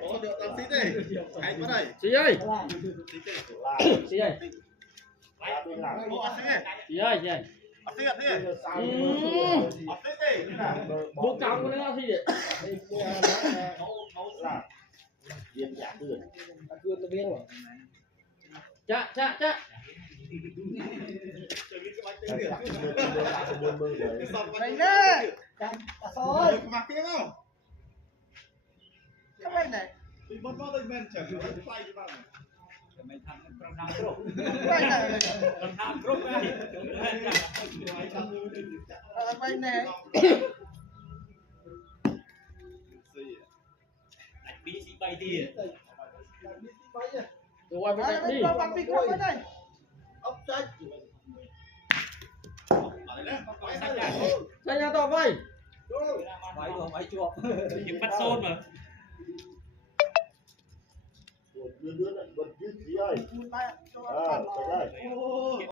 Ủa được làm xí đi. Anh vào đây. Chị ơi. Chị ơi. Ủa xí đi. Chị ơi, chị ơi. Xí đi. Xí đi. Bố còng của nó gì vậy? Dạ, dạ, dạ. Mày nè. Rồi. Mặc kia không? Cái mày này. Thì mất tôi men chẳng được tay như vậy. Mày thằng trong năm rốt. Mày này. Trong năm rốt này. Mày này. Anh bí xí bay đi. Rồi qua bên Đây đây đi. nó bắn pin không bên đây. Ốc chết. Đây nhà to vậy. Máy chuột. Những bắt xôn mà. Đứa lại bật chứ gì ơi.